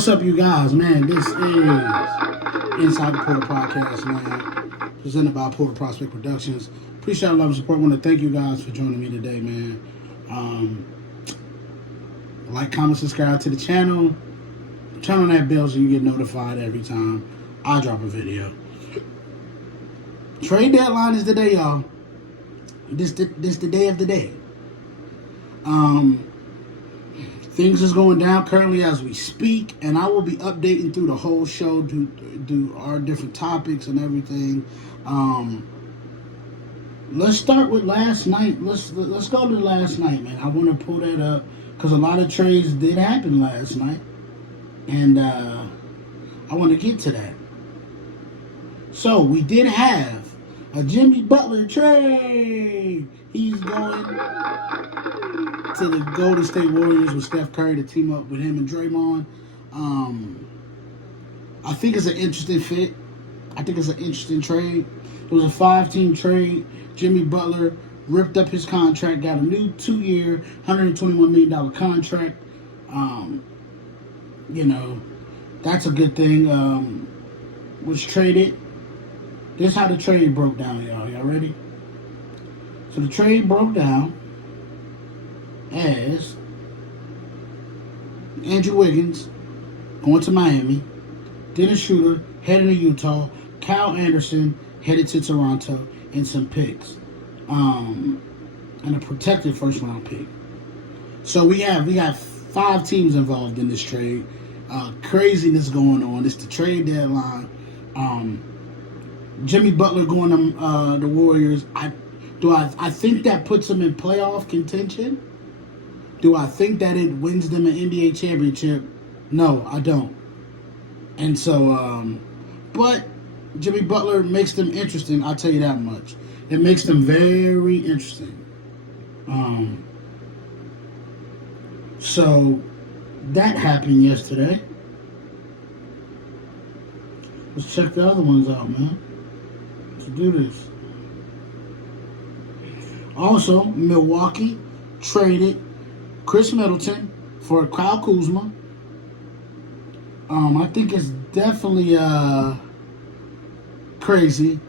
What's up, you guys, man? This is Inside the Porter Podcast, man. Presented by Porter Prospect Productions. Appreciate the love and support. I want to thank you guys for joining me today, man. Like, comment, subscribe to the channel. Turn on that bell so you get notified every time I drop a video. Trade deadline is today, y'all. This the day of the day. Things is going down currently as we speak, and I will be updating through the whole show, do our different topics and everything. Let's start with last night. Let's go to last night, man. I want to pull that up because a lot of trades did happen last night, and I want to get to that. So we did have a Jimmy Butler trade. He's going to the Golden State Warriors with Steph Curry to team up with him and Draymond. I think it's an interesting fit. I think it's an interesting trade. It was a 5-team trade. Jimmy Butler ripped up his contract, got a new 2-year, $121 million contract. That's a good thing. Was traded. This is how the trade broke down, y'all. Y'all ready? So the trade broke down as Andrew Wiggins going to Miami, Dennis Schroeder heading to Utah, Kyle Anderson headed to Toronto, and some picks, and a protected first-round pick. So we have 5 teams involved in this trade. Craziness going on. It's the trade deadline. Jimmy Butler going to the Warriors. I think that puts them in playoff contention. Do I think that it wins them an NBA championship? No, I don't. And so, but Jimmy Butler makes them interesting, I'll tell you that much. It makes them very interesting. So, that happened yesterday. Let's check the other ones out, man. Let's do this. Also, Milwaukee traded Chris Middleton for Kyle Kuzma. I think it's definitely crazy.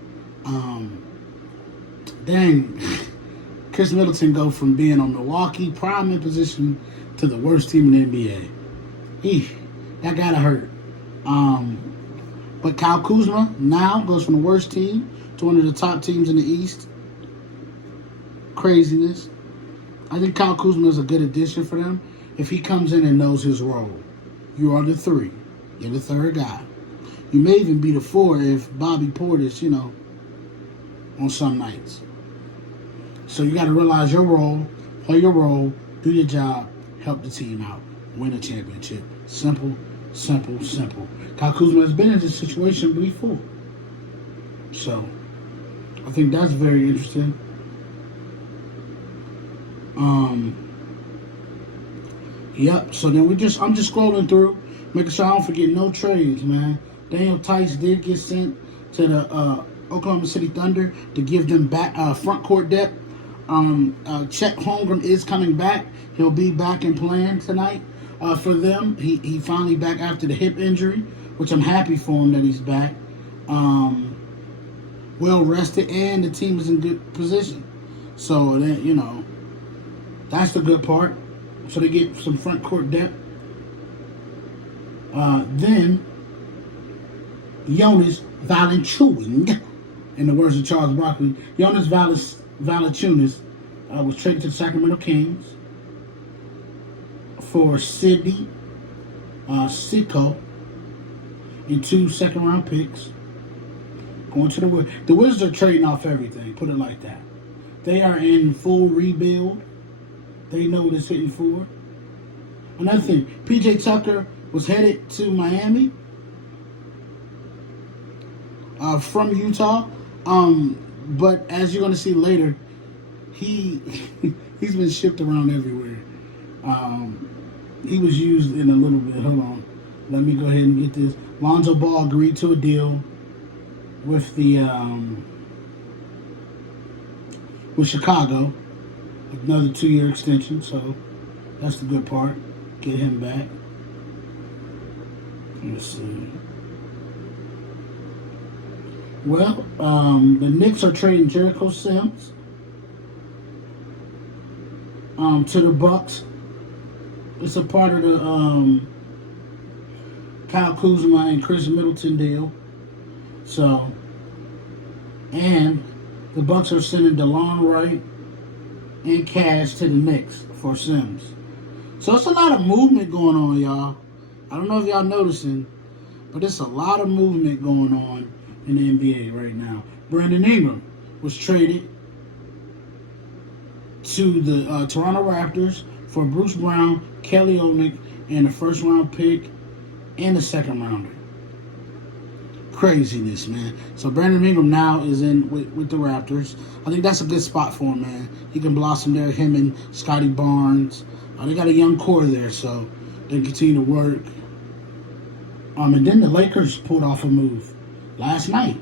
Dang, Chris Middleton go from being on Milwaukee, prime in position, to the worst team in the NBA. That gotta hurt. But Kyle Kuzma now goes from the worst team to one of the top teams in the East. Craziness. I think Kyle Kuzma is a good addition for them if he comes in and knows his role. You are the 3. You're the 3rd guy. You may even be the 4 if Bobby Portis, on some nights. So you got to realize your role, play your role, do your job, help the team out, win a championship. Simple, simple, simple. Kyle Kuzma has been in this situation before. So I think that's very interesting. Yep. So then I'm just scrolling through, making sure I don't forget no trades, man. Daniel Tice did get sent to the Oklahoma City Thunder to give them back front court depth. Chet Holmgren is coming back. He'll be back and playing tonight for them. He finally back after the hip injury, which I'm happy for him that he's back. Well rested, and the team is in good position. So that that's the good part. So they get some front court depth. Then Jonas Valanciunas, in the words of Charles Barkley, Jonas Valanciunas was traded to the Sacramento Kings for Sidney Sicko and 2 second-round picks. Going to the Wizards are trading off everything. Put it like that. They are in full rebuild. They know what it's hitting for. Another thing, P.J. Tucker was headed to Miami from Utah. But as you're going to see later, he's been shipped around everywhere. He was used in a little bit. Hold on. Let me go ahead and get this. Lonzo Ball agreed to a deal with with Chicago. Another 2-year extension, so that's the good part. Get him back. Let's see. Well, the Knicks are trading Jericho Sims to the Bucks. It's a part of the Kyle Kuzma and Chris Middleton deal. So, and the Bucks are sending DeLon Wright and cash to the Knicks for Sims. So it's a lot of movement going on, y'all. I don't know if y'all noticing, but it's a lot of movement going on in the NBA right now. Brandon Ingram was traded to the Toronto Raptors for Bruce Brown, Kelly Olynyk, and a first-round pick and a second-rounder. Craziness, man. So Brandon Ingram now is in with the Raptors. I think that's a good spot for him, man. He can blossom there. Him and Scotty Barnes. They got a young core there, so they can continue to work. And then the Lakers pulled off a move last night.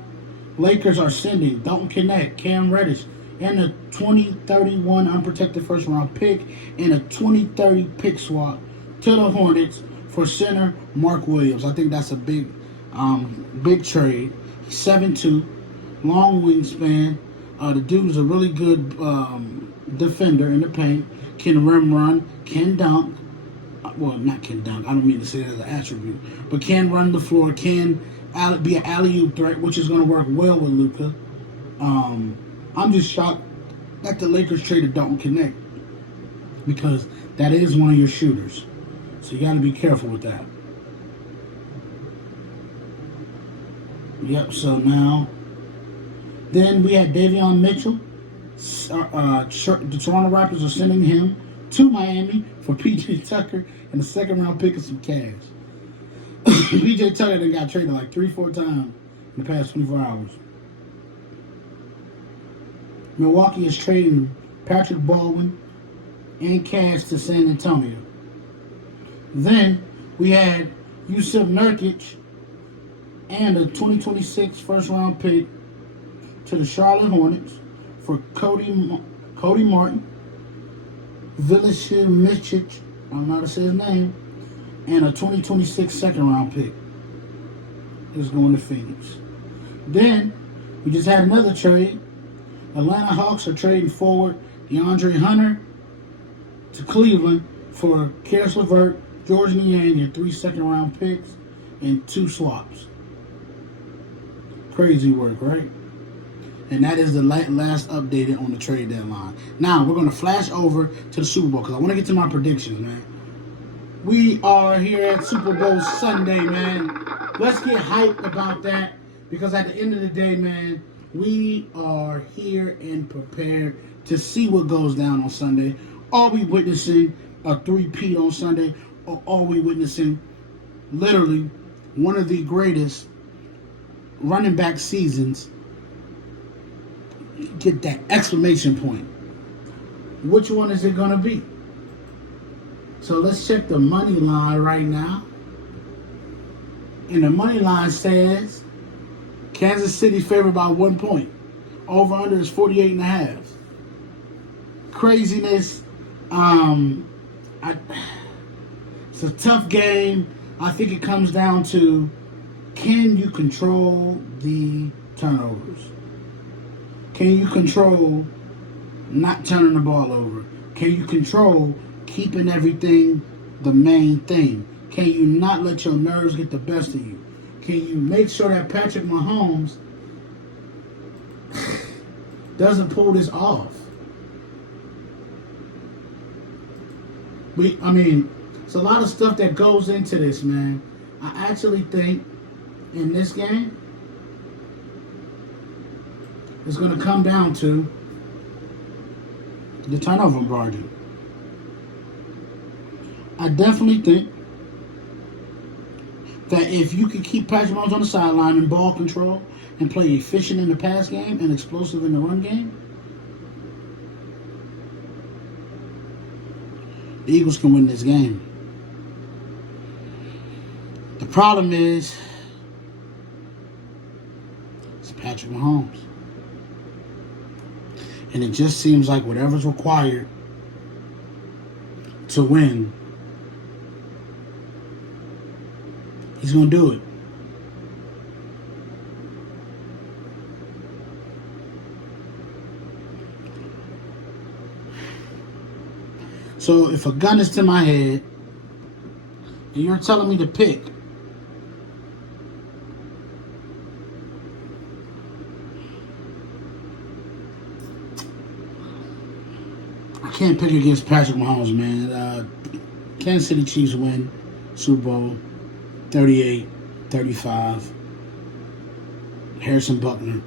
Lakers are sending Dalton Knecht, Cam Reddish, and a 2031 unprotected first-round pick and a 2030 pick swap to the Hornets for center Mark Williams. I think that's a big trade. 7'2", long wingspan. The dude's a really good defender in the paint. Can rim run, can dunk. Well, not can dunk. I don't mean to say that as an attribute, but can run the floor. Can be an alley-oop threat, which is going to work well with Luka. I'm just shocked that the Lakers traded Dalton Knecht because that is one of your shooters. So you got to be careful with that. Yep, so now, then we had Davion Mitchell. The Toronto Raptors are sending him to Miami for P.J. Tucker and a second-round pick and some cash. P.J. Tucker then got traded like 3-4 times in the past 24 hours. Milwaukee is trading Patrick Baldwin and cash to San Antonio. Then we had Yusuf Nurkic and a 2026 first-round pick to the Charlotte Hornets for Cody Martin, Vilisha Micic, I don't know how to say his name, and a 2026 second-round pick is going to Phoenix. Then we just had another trade. Atlanta Hawks are trading forward DeAndre Hunter to Cleveland for Karis LeVert, George Niang, and 3 second-round picks and 2 swaps. Crazy work, right? And that is the last updated on the trade deadline. Now, we're going to flash over to the Super Bowl because I want to get to my predictions, man. We are here at Super Bowl Sunday, man. Let's get hyped about that because at the end of the day, man, we are here and prepared to see what goes down on Sunday. Are we witnessing a three-peat on Sunday, or are we witnessing literally one of the greatest running back seasons? Get that exclamation point. Which one is it going to be? So let's check the money line right now. And the money line says Kansas City favored by 1 point. Over under is 48.5. Craziness. It's a tough game. I think it comes down to, can you control the turnovers? Can you control not turning the ball over? Can you control keeping everything the main thing? Can you not let your nerves get the best of you? Can you make sure that Patrick Mahomes doesn't pull this off? It's a lot of stuff that goes into this, man. I actually think in this game, it's going to come down to the turnover margin. I definitely think that if you can keep Patrick Mahomes on the sideline and ball control and play efficient in the pass game and explosive in the run game, the Eagles can win this game. The problem is, it's Patrick Mahomes. And it just seems like whatever's required to win, He's going to do it. So if a gun is to my head and you're telling me to pick, I can't pick against Patrick Mahomes, man. Kansas City Chiefs win Super Bowl 38-35. Harrison Buckner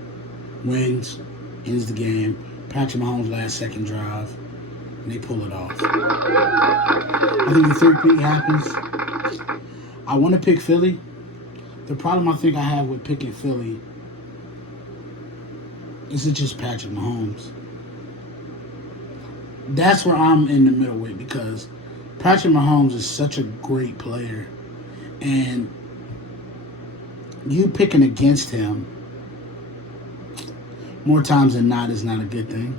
wins, ends the game. Patrick Mahomes' last second drive, and they pull it off. I think the third pick happens. I want to pick Philly. The problem I think I have with picking Philly is it's just Patrick Mahomes. That's where I'm in the middle with, because Patrick Mahomes is such a great player, and you picking against him more times than not is not a good thing.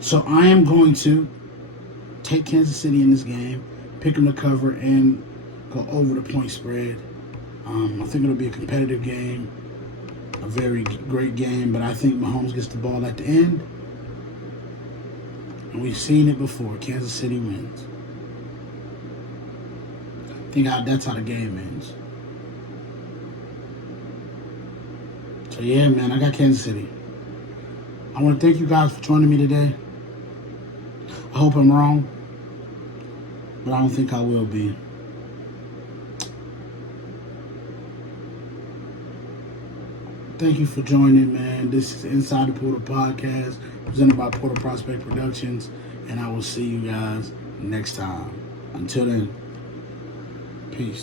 So I am going to take Kansas City in this game, pick them to cover, and go over the point spread. I think it'll be a competitive game, a very great game, but I think Mahomes gets the ball at the end. And we've seen it before. Kansas City wins. I think that's how the game ends. So yeah, man, I got Kansas City. I want to thank you guys for joining me today. I hope I'm wrong, but I don't think I will be. Thank you for joining, man. This is Inside the Portal Podcast, presented by Portal Prospect Productions, and I will see you guys next time. Until then, peace.